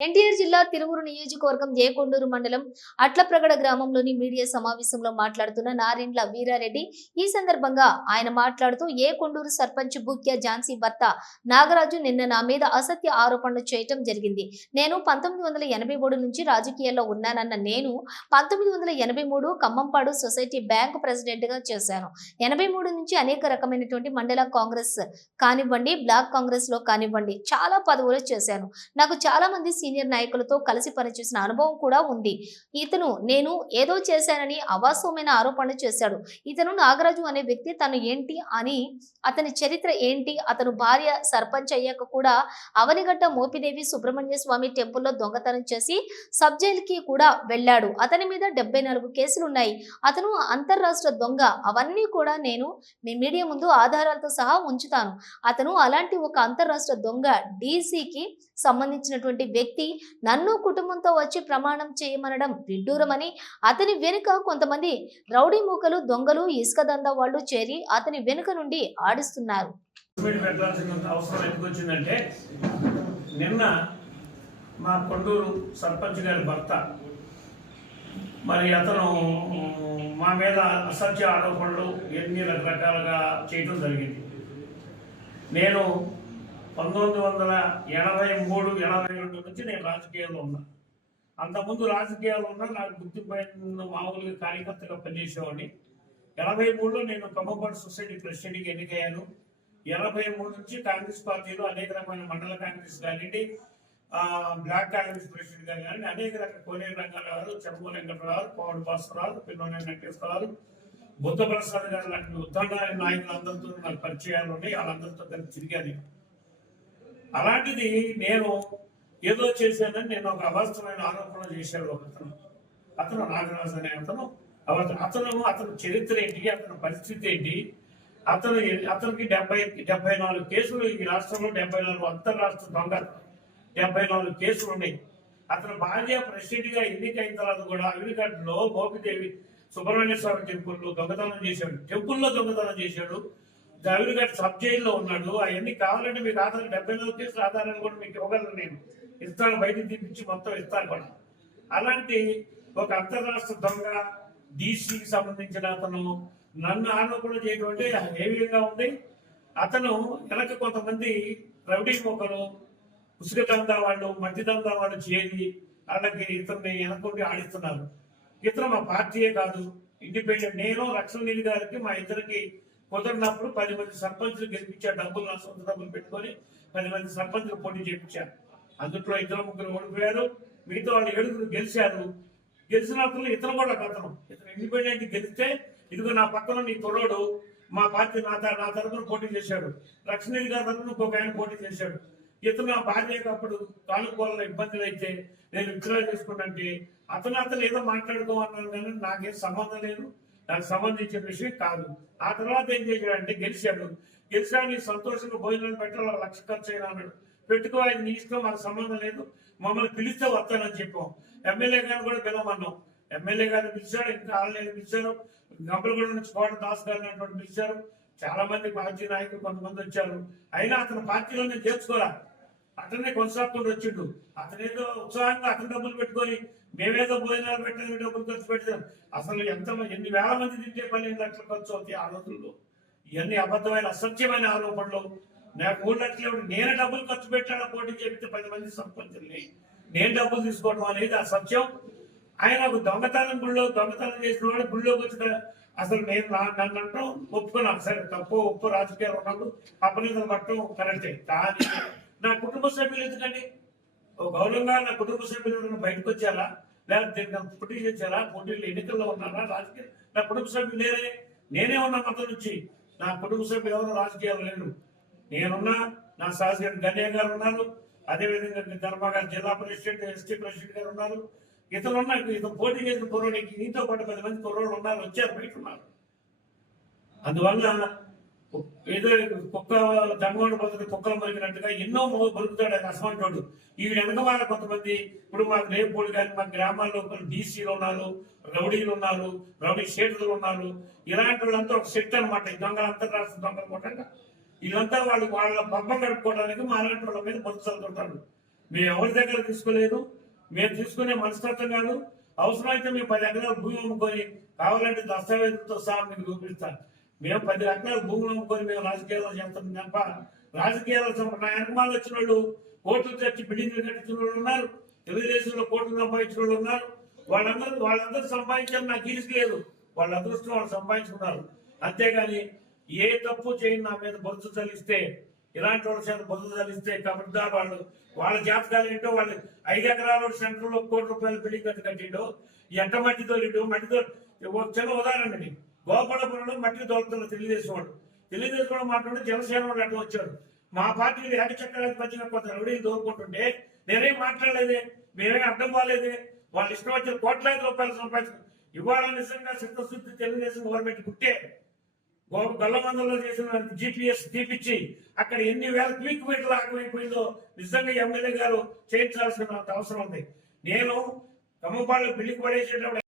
ఎన్టీఆర్ జిల్లా తిరువురు నియోజకవర్గం ఏకొండూరు మండలం అట్లప్రగడ గ్రామంలోని మీడియా సమావేశంలో మాట్లాడుతున్న నారెండ్ల వీరారెడ్డి ఈ సందర్భంగా ఆయన మాట్లాడుతూ ఏ కొండూరు సర్పంచ్ బుక్య ఝాన్సీ భర్త నాగరాజు నిన్న నా మీద అసత్య ఆరోపణలు చేయటం జరిగింది. నేను పంతొమ్మిది వందల ఎనభై మూడు నుంచి రాజకీయాల్లో ఉన్నానన్న నేను పంతొమ్మిది వందల ఎనభై మూడు ఖమ్మంపాడు సొసైటీ బ్యాంకు ప్రెసిడెంట్గా చేశాను. ఎనభై మూడు నుంచి అనేక రకమైనటువంటి మండల కాంగ్రెస్ కానివ్వండి బ్లాక్ కాంగ్రెస్లో కానివ్వండి చాలా పదవులు చేశాను. నాకు చాలా మంది సీనియర్ నాయకులతో కలిసి పనిచేసిన అనుభవం కూడా ఉంది. ఇతను నేను ఏదో చేశానని అవాస్తవమైన ఆరోపణలు చేశాడు. ఇతను నాగరాజు అనే వ్యక్తి తను ఏంటి అని అతని చరిత్ర ఏంటి అతను భార్య సర్పంచ్ అయ్యాక కూడా అవనిగడ్డ మోపిదేవి సుబ్రహ్మణ్య స్వామి టెంపుల్లో దొంగతనం చేసి సబ్ జైలుకి కూడా వెళ్ళాడు. అతని మీద డెబ్బై నాలుగు కేసులు ఉన్నాయి. అతను అంతర్రాష్ట్ర దొంగ. అవన్నీ కూడా నేను మీ మీడియా ముందు ఆధారాలతో సహా ఉంచుతాను. అతను అలాంటి ఒక అంతర్రాష్ట్ర దొంగ డీసీకి సంబంధించినటువంటి వ్యక్తి వ్యక్తి నన్ను కుటుంబంతో వచ్చి ప్రమాణం చేయమనడం విడ్డూరమని అతని వెనుక కొంతమంది రౌడీ మూకలు దొంగలు ఇసుక దందా వాళ్ళు చేరి అతని వెనుక నుండి ఆడిస్తున్నారు. నిన్న మా కొండూరు సర్పంచ్ గారి భర్త మరి అతను మా మీద అసత్య ఆరోపణలు ఎన్ని రకరకాలుగా చేయటం జరిగింది. నేను పంతొమ్మిది వందల ఎనభై మూడు ఎనభై రెండు నుంచి నేను రాజకీయాల్లో ఉన్నా. అంతకుముందు రాజకీయాల్లో ఉన్నా నాకు గుర్తింపు మామూలుగా కార్యకర్తగా పనిచేసేవాడిని. ఎనభై మూడులో నేను కమ్మపాడు సొసైటీ ప్రెసిడెంట్కి ఎన్నికయ్యాను. ఎనభై మూడు నుంచి కాంగ్రెస్ పార్టీలో అనేక రకమైన మండల కాంగ్రెస్ కానివ్వండి బ్లాక్ కాంగ్రెస్ ప్రెసిడెంట్గా కానీ అనేక రకాల కోనేరు రంగారావు చెరువు వెంకటరావు పవన్ భాస్కరరావు పిల్లల వెంకటేశ్వరరావు బుద్ధ ప్రసాద్ గారు లాంటి ఉద్దండ నాయకులందరితో నాకు పరిచయాలు ఉన్నాయి. వాళ్ళందరితో కలిసి తిరిగాను అలాంటిది నేను ఏదో చేశానని నేను ఒక అవాస్తవమైన ఆరోపణ చేశాడు ఒక అతను అతను నాగరాజు అనే అతను. అతను అతని చరిత్ర ఏంటి అతని పరిస్థితి ఏంటి? అతను అతనికి డెబ్బై డెబ్బై నాలుగు కేసులు ఈ రాష్ట్రంలో డెబ్బై నాలుగు అంతర్రాష్ట్ర దొంగ డెబ్బై నాలుగు కేసులు ఉన్నాయి. అతని భార్య ప్రెసిడెంట్గా ఎన్నికైన తర్వాత కూడా అవినిగడ్డలో మోపిదేవి సుబ్రహ్మణ్య స్వామి టెంపుల్లో దొంగతనం చేశాడు. టెంపుల్లో దొంగతనం చేశాడు. అవినిగడ్డ సబ్ జైల్లో ఉన్నాడు. అవన్నీ కావాలంటే మీకు ఆధారం డెబ్బై నాలుగు కేసులు ఆధారాన్ని కూడా మీకు ఇవ్వగలను నేను. ఇస్తాను బయటకు తీపించి మొత్తం ఇస్తాను కూడా. అలాంటి ఒక అంతర్రాష్ట్ర దొంగ డీసీకి సంబంధించిన అతను నన్ను ఆరోపణ చేయడం అంటే ఏ విధంగా ఉంది? అతను వెనక కొంతమంది రౌడీ మొక్కలు ఉసుక దందా వాళ్ళు మట్టి దందా వాళ్ళు చేరి వాళ్ళకి ఇతన్ని వెనకొండి ఆడిస్తున్నారు. ఇతను మా పార్టీయే కాదు ఇండిపెండెంట్. నేను రక్షణ నిధి గారికి మా ఇద్దరికి కుదరినప్పుడు పది మంది సర్పంచులు గెలిపించారు. డబ్బులు నా సొంత డబ్బులు పెట్టుకొని పది మంది సర్పంచులు పోటీ చేయించారు అందుట్లో ఇద్దరు ముగ్గురు ఓడిపోయారు. మిగతా వాళ్ళు ఏడుగురు గెలిచారు. గెలిచిన అతను ఇతను కూడా కథను ఇతను ఇండిపెండెంట్ గెలిస్తే ఇదిగో నా పక్కన నీ తొడోడు మా పార్టీ నా త- నా తరఫున పోటీ చేశాడు. రక్షణ గారి తరఫున ఇంకొక ఆయన పోటీ చేశాడు. ఇతను నా భార్యకు అప్పుడు కానుకోవాలన్న ఇబ్బందులు అయితే నేను విత్డ్రా చేసుకున్నంటే అతను అతను ఏదో మాట్లాడుకోమన్నాను కానీ నాకేం సంబంధం లేదు. దానికి సంబంధించిన విషయం కాదు. ఆ తర్వాత ఏం చేశాడంటే గెలిచాడు. గెలిచాను సంతోషంగా భోజనాలు పెట్టాలి లక్ష ఖర్చు అయినా అన్నాడు. పెట్టుకో ఆయన నీ ఇష్టం మాకు సంబంధం లేదు. మమ్మల్ని పిలిస్తే వస్తానని చెప్పాం. ఎమ్మెల్యే గారిని కూడా పిలవమన్నాం. ఎమ్మెల్యే గారిని పిలిచాడు ఇంకా ఆన్లైన్ పిలిచారు? గంపలగూడ నుంచి కోట దాస్ గారిని అటువంటి పిలిచారు. చాలా మంది పార్టీ నాయకులు కొంతమంది వచ్చారు. అయినా అతను పార్టీలోనే చేర్చుకోరా అతనే కొనసాగుతుండి వచ్చిండు. అతనేదో ఉత్సాహంగా అతని డబ్బులు పెట్టుకొని మేమేదో భోజనాలు పెట్టేది డబ్బులు ఖర్చు పెట్టాం అసలు ఎంత ఎన్ని వేల మంది తింటే పన్నెండు లక్షలు ఖర్చు అవుతాయి ఆ రోజుల్లో? ఇవన్నీ అబద్ధమైన అసత్యమైన ఆరోపణలు. నాకు మూడు లక్షలు నేను డబ్బులు ఖర్చు పెట్టాను పోటీ చెప్తే పది మంది సర్పంచుల్ని నేను డబ్బులు తీసుకోవడం అనేది అసత్యం. ఆయన ఒక దొంగతనం గుళ్ళో దొంగతనం చేసిన వాడు గుళ్ళోకి వచ్చిన అసలు నేను నన్ను అంటాం ఒప్పుకున్నాను. సరే తప్పు ఒప్పు రాజకీయాలు ఉన్నప్పుడు అపనిధులు పట్టడం కరెక్టే. కానీ నా కుటుంబ సభ్యులు ఎందుకండి? ఒక గౌరవంగా నా కుటుంబ సభ్యులు ఎవరైనా బయటకు వచ్చారా? లేకపోతే పోటీ చేశారా? పోటీలు ఎన్నికల్లో ఉన్నారా? రాజకీయ నా కుటుంబ సభ్యులు లేరే. నేనే ఉన్నా మొత్తం నుంచి. నా కుటుంబ సభ్యులు ఎవరు? రాజకీయాలు లేరు. నేనున్నా నా సహచరుడు గణేయ గారు ఉన్నారు. అదేవిధంగా ధర్మా గారు జిల్లా ప్రెసిడెంట్ ఎస్టీ ప్రెసిడెంట్ గారు ఉన్నారు. ఇతను ఉన్నారు ఇతను పోటీ చేసిన కుర్రోడికి నీతో పాటు పది మంది కుర్రోళ్ళు ఉన్నారు వచ్చారు బయట ఉన్నారు. అందువల్ల ఏదో కుక్క దమ్మోడు బతుకు కుక్కలు మరిగినట్టుగా ఎన్నో బతుకుతాడు ఆయన అసమంటోడు ఈ వెనక వాళ్ళ కొంతమంది ఇప్పుడు మాకు రేపోడు కానీ మా గ్రామాల్లో కొన్ని డీసీలు ఉన్నారు రౌడీలు ఉన్నారు రౌడీ షేటర్లు ఉన్నారు. ఇలాంటి వాళ్ళంతా ఒక సెట్ అనమాట ఈ దొంగల అంతర్రాష్ట్ర దొంగలు కొట్టంగా వీళ్ళంతా వాళ్ళు వాళ్ళ బొమ్మ గడుపుకోవడానికి మా అలాంటి వాళ్ళ మీద బతుకుతుంటారు మేము ఎవరి దగ్గర తీసుకోలేదు? మేము తీసుకునే మనస్తత్వం కాదు. అవసరమైతే మేము పది ఎకరాల భూమి అమ్ముకొని కావాలంటే దస్తావేజులతో సహా మీకు చూపిస్తాను. మేము పది ఎకరాల భూములు అమ్ముకొని మేము రాజకీయాలు చేస్తాం తప్ప రాజకీయాలు సం- వచ్చిన వాళ్ళు కోట్లు తెచ్చి బిల్డింగ్లు కట్టించిన వాళ్ళు ఉన్నారు తెలుగుదేశంలో కోట్లు సంపాదించిన వాళ్ళు ఉన్నారు. వాళ్ళందరూ వాళ్ళందరూ సంపాదించారు నాకు తీసుకులేదు వాళ్ళ అదృష్టం వాళ్ళు సంపాదించుకున్నారు. అంతేగాని ఏ తప్పు చేయని నా మీద బొరుసు చలిస్తే ఇలాంటి వాళ్ళ చేత బొరుసు చలిస్తే కాబట్టి వాళ్ళు వాళ్ళ జాతకాలు ఏంటో వాళ్ళు ఐదు ఎకరాల సెంటర్లో కోటి రూపాయలు బిల్డింగ్ కట్టి కట్టిండు ఎంత మట్టి తోలిండు మట్టితో ఒక చిన్న ఉదాహరణ అండి. గోపాలపురంలో మట్టి తోలుతున్న తెలుగుదేశం వాడు తెలుగుదేశం వాడు మాట్లాడి జనసేన వాడు అటు వచ్చాడు. మా పార్టీ ఏడు చక్రానికి వచ్చిన కొంత రౌడీలు దోరుకుంటుంటే నేనేం మాట్లాడలేదే? మేమేం అడ్డం కాలేదే? వాళ్ళు ఇష్టం వచ్చిన కోట్లాది రూపాయలు సంపాదించు. ఇవాళ నిజంగా చిత్తశుద్ధి తెలుగుదేశం గవర్నమెంట్ పుట్టే. గో- గొల్లమందలో చేసిన జీపీఎస్ తీపిచ్చి అక్కడ ఎన్ని వేల క్విక్ మీటర్లు ఆగమైపోయిందో నిజంగా ఎమ్మెల్యే గారు చేయించాల్సిన అవసరం ఉంది. నేను కమ్మపాళ్ళు బిల్లికి పడేసేటప్పుడు